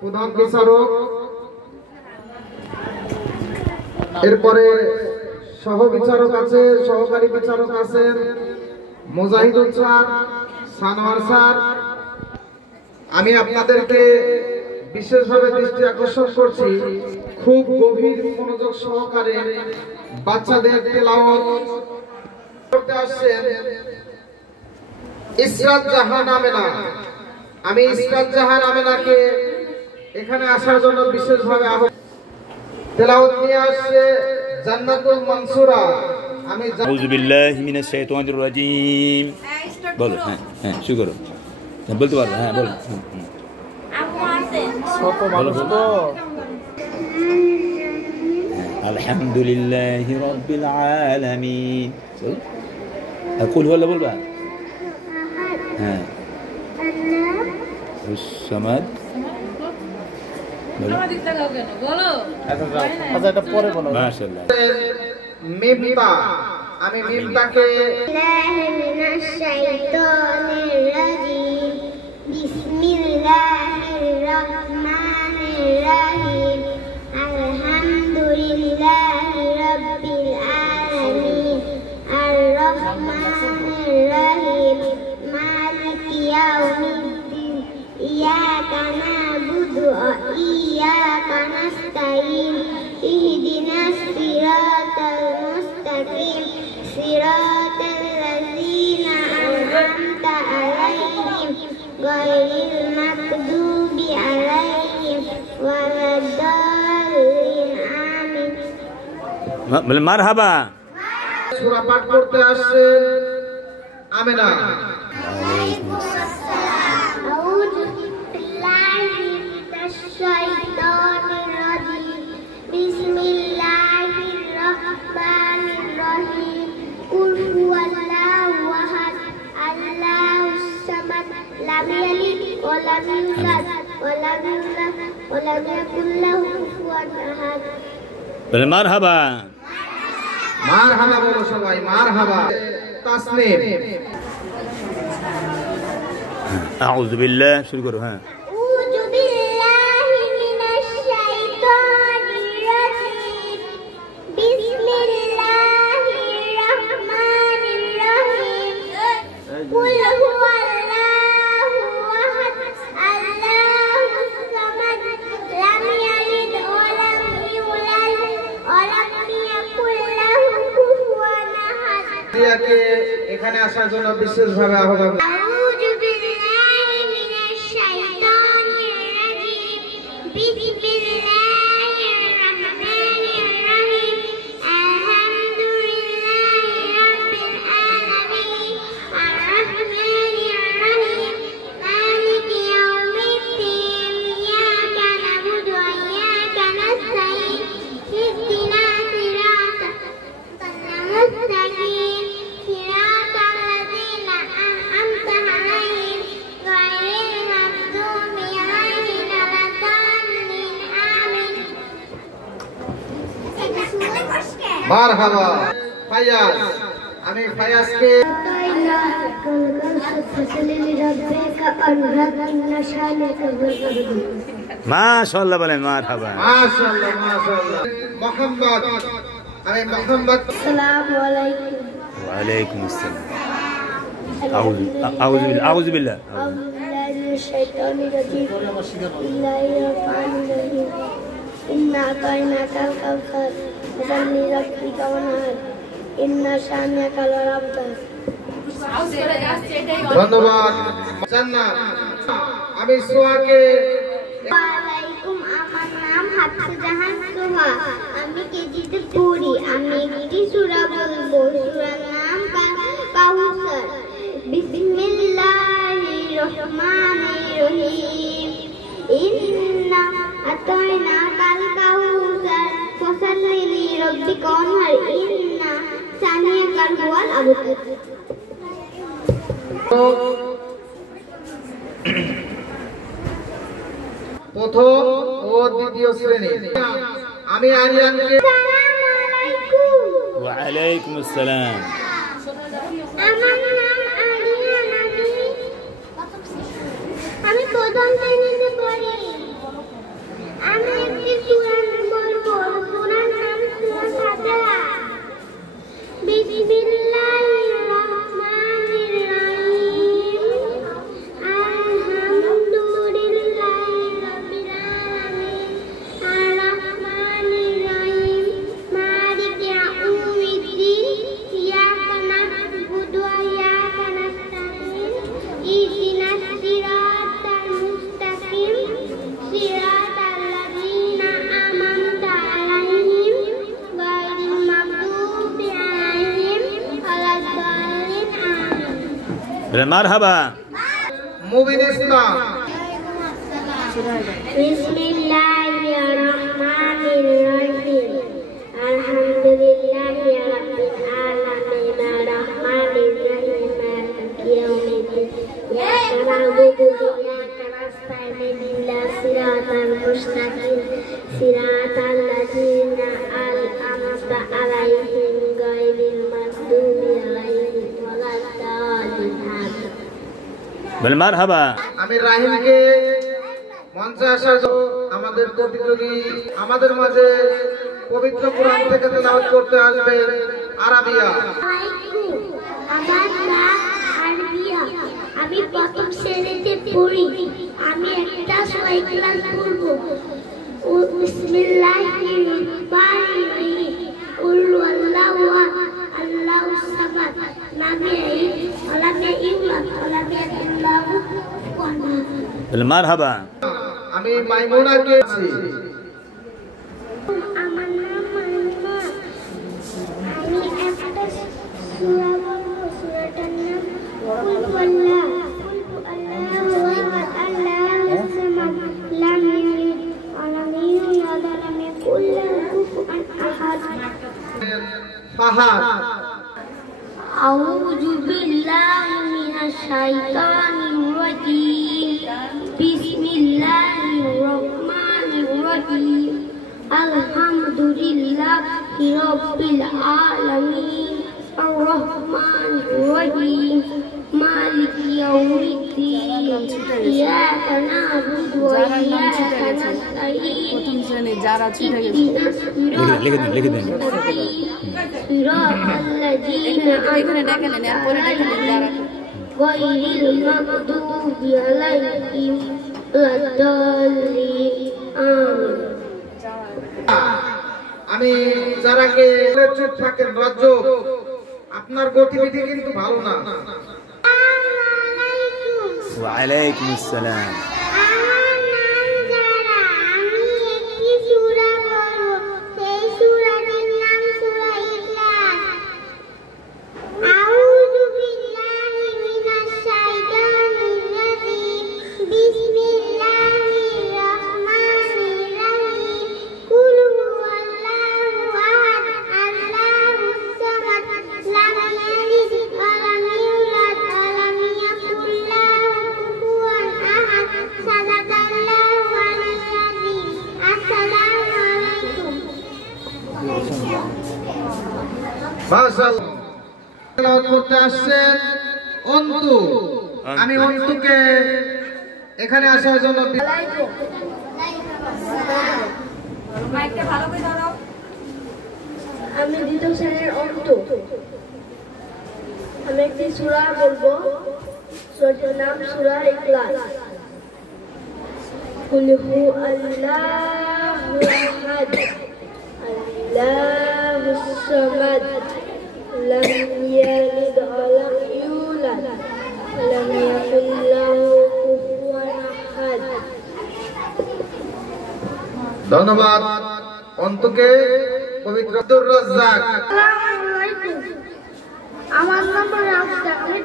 প্রধান বিচারক, এরপরে সহ বিচারক আছে, সহকারী বিচারক আছেন মুজাহিদুল স্যার, সানোয়ার স্যার। আমি আপনাদেরকে বিশেষভাবে দৃষ্টি আকর্ষণ করছি, খুব গভীর মনোযোগ সহকারে বাচ্চাদের তেলাওয়াত করতে আসছেন ইসরাত জাহান আমেনা। আমি ইসরাত জাহান আমেনাকে এখানে আসার জন্য বিশেষভাবে তেলাওয়াত নিয়ে আসছে জান্নাতুল মানসুরা। আমি আউযু বিল্লাহি মিনাশ শাইতানির রাজীম। বলো, হ্যাঁ শুরু করো। বলতে পারবে? হ্যাঁ বলো। আলহামদুলিল্লাহি রাব্বিল আলামিন। আকুল হলো বলবা? হ্যাঁ সামাদ মাশাআল্লাহ। মিমতা, আমি মিমতাকে বিসমিল্লাহির রহমানির রহিম আলহামদুলিল্লাহি রাব্বিল আলামিন আর রহমানির রহিম মালিকি ইয়াউমিদ্দিন ইয়াকা না'বুদু ওয়া ইয়াকা নাস্তাঈন ইহদিনাস সিরাতাল মুস্তাকিম সিরাতাল লাযীনা আন'আমতা আলাইহিম গায়রিল মাগদুবি আলাইহিম ওয়ালাদ-দাল্লিন আমিন। বলে মারহাবা। সূরা পাঠ করতে আসছেন আমেনা। আউযু বিল্লাহি মিনাশ শাইতানির রাজীম বিসমিল্লাহির রহমানির রহিম কুল হুয়াল্লাহু আহাদ আল্লাহুস সামাদ লাম ইয়ালিদ ওয়া লাম ইউলাদ ওয়া লাম ইউলাদ ওয়া লাম ইয়াকুল লাহু কুফুয়ান আহাদ। বলে মারহাবা। মারহাবা বলো সবাই, মারহাবা। তাসনিম। আউযু বিল্লাহ, শুরু করো। হ্যাঁ আউযু বিল্লাহি মিনাশ শাইতানির রাজীম বিসমিল্লাহির রহমানির রহিম কুল হুয়াল্লাহু আহাদ আল্লাহুস সামাদ লাম ইয়ালিদ ওয়া লাম ইউলাদ ওয়া লাম ইয়াকুল লাহু কুফুয়ান আহাদ। এখানে আসার জন্য বিশেষভাবে আহ্বান। আউযু বিল্লাহি মিনাশ শাইতানির রাজীম বিসমিল্লাহির রহমানির রহিম আলহামদুলিল্লাহি রাব্বিল আলামিন আর রহমানির রহিম মালিকি ইয়াউমিদ্দিন ইয়াকা না'বুদু ওয়া ইয়াকা নাস্তাঈন ইহদিনাস সিরাতাল মুস্তাকিম সিরাতাল লাযীনা আন'আমতা আলাইহিম গায়রিল মাগদুবি আলাইহিম ওয়ালাদ-দাল্লিন আমিন। মারহাবা। ফায়াজ, আমি ফায়াজকে মাশাআল্লাহ বলেন মারহাবা। মাশাআল্লাহ মাশাআল্লাহ। মোহাম্মদ, আমি মোহাম্মদ। আসসালামু আলাইকুম। ওয়া আলাইকুম আসসালাম। আউযু বিল্লাহ। আউযু বিল্লাহি মিনাশ শাইতানির রাজীম বিসমিল্লাহির রহমানির রহিম ইন্না আতাইনাকাল কাউসার ফাসাল্লি লিরাব্বিকা ওয়ানহার ইন্না শানিয়াকা লাল আবতার। ধন্যবাদ। জান্নাত, আমি সোহাকে। ওয়ালাইকুম, আমার নাম হাফসা জাহান সোহা। আমি কেজিতে পড়ি। আমি একটি সূরা বলবো। সূরার নাম কাউসার। বিসমিল্লাহির রহমানির রহিম ইন্না আতাইনাকাল কাউসার ফাসাল্লি লিরাব্বিকা ওয়ানহার ইন্না শানিয়াকা লাল আবতার। প্রথম ও দ্বিতীয় শ্রেণী। আমি আরিয়ানকে। আসসালামু আলাইকুম। ওয়া আলাইকুম আসসালাম। আমার নাম আরিয়ান। আমি প্রথম শ্রেণীতে বলেন মারহাবা। মুবিন ইসলাম। বিসমিল্লাহির রহমানির রহিম। আলহামদুলিল্লাহি রাব্বিল আলামিন আর রহমানির রহিম মালিকি ইয়াউমিদ্দিন। ইyyaka na'budu wa iyyaka nasta'in ihdinas siratal mustaqim siratal ladzina an'amta 'alaihim ghairil maghdubi 'alaihim waladdallin। বলেন মারহাবা। আমি রাহিমকে মঞ্চে আসার জন্য আমাদের প্রতিযোগী আমাদের মাঝে পবিত্র কোরআন থেকে তেলাওয়াত করতে আসবে আরাবিয়া। আমার নাম আরবিয়া। আমি প্রথম শ্রেণীতে পড়ি। আমি একটা সূরা ইখলাস পড়বো। বিসমিল্লাহির রহমানির রহিম। কুল হুয়াল্লাহু আহাদ আল্লাহুস সামাদ লাম ইয়ালিদ ওয়া লাম ইউলাদ ওয়া লাম ইয়াকুল লাহু কুফুয়ান আহাদ। বলেন মারহাবা। আমি মাইমুনাকে আছি। আমার নাম মাইমুনা। আমি একটা সূরা পড়বো। সূরাটার নাম কুল হুয়াল্লাহু আল্লাহুস সামাদ লাম ইয়ালিদ ওয়া লাম ইউলাদ ওয়া লাম ইয়াকুল লাহু কুফুয়ান আহাদ। ফাহাদ। আউযু বিল্লাহি মিনাশ শাইতানির রাজীম। বিসমিল্লাহির রহমানির রহিম। আলহামদুলিল্লাহি রাব্বিল আলামিন আর রহমানির রহিম মালিকি ইয়াউমিদ্দিন। ইyyaka na'budu wa iyyaka nasta'in। প্রথম শ্রেণী যারা ছুটে গেছে লিখে দিন। এখানে ডেকে নেন, এরপরে ডেকে নেন যারা غير المغضوب عليهم ولا الضالين آمين। আমি যারাকে চুপ থাকেন রাজ্য আপনার গতিবিধি কিন্তু ভালো না। ওয়া আলাইকুম আসসালাম। মাশাআল্লাহ। তেলাওয়াত করতে আসছেন অন্তু। আমি অন্তুকে এখানে আসার জন্য মাইকটা ভালো করে ধরো। আমি দ্বিতীয় শ্রেণীর অন্তু। আমি একটি সূরা বলবো। সূরাটির নাম সূরা ইখলাস। কুল হুয়াল্লাহু আহাদ আল্লাহুস সামাদ লাম ইয়ালিদ ওয়া লাম ইউলাদ ওয়া লাম ইয়াকুল লাহু কুফুয়ান আহাদ। ধন্যবাদ অন্তুকে। পবিত্র আব্দুর রাজ্জাক। আসসালামু আলাইকুম। আমার নাম রাফসান।